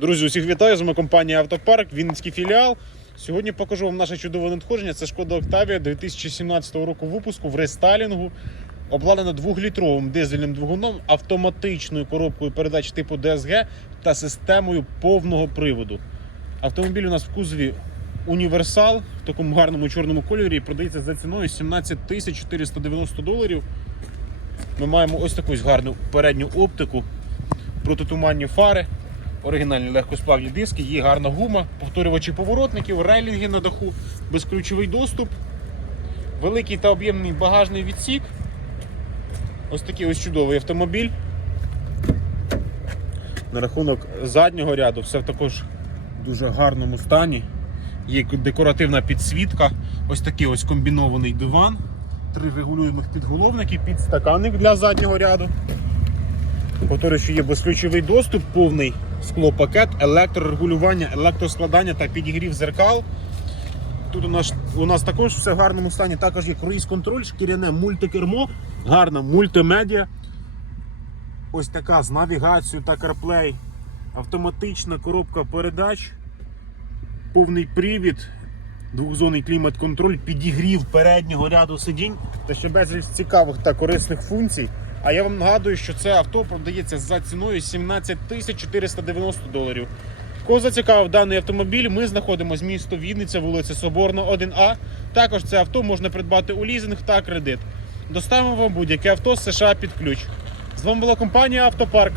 Друзі, усіх вітаю з вами компанія Автопарк, Вінницький філіал. Сьогодні покажу вам наше чудове надходження. Це шкода Октавія 2017 року випуску в рестайлінгу. Обладнана 2-літровим дизельним двигуном, автоматичною коробкою передач типу DSG та системою повного приводу. Автомобіль у нас в кузові універсал в такому гарному чорному кольорі і продається за ціною 17 тисяч 490 доларів. Ми маємо ось таку гарну передню оптику, протитуманні фари, оригінальні легкосплавні диски, є гарна гума, повторювачі поворотників, рейлінги на даху, безключовий доступ, великий та об'ємний багажний відсік. Ось такий ось чудовий автомобіль. На рахунок заднього ряду все в також дуже гарному стані. Є декоративна підсвітка, ось такий ось комбінований диван, три регулюємих підголовники, підстаканник для заднього ряду. Повторюю, що є безключовий доступ, повний склопакет, електрорегулювання, електроскладання та підігрів зеркал. Тут у нас, у нас також все в гарному стані. Також є круїз-контроль, шкіряне мультикермо, гарна мультимедіа. Ось така з навігацією та CarPlay, автоматична коробка передач, повний привід, двохзонний клімат-контроль, підігрів переднього ряду сидінь та ще безліч цікавих та корисних функцій. А я вам нагадую, що це авто продається за ціною 17 тисяч 490 доларів. Кого зацікавив даний автомобіль, ми знаходимося місто Вінниця, вулиця Соборна, 1А. Також це авто можна придбати у лізинг та кредит. Доставимо вам будь-яке авто з США під ключ. З вами була компанія Автопарк.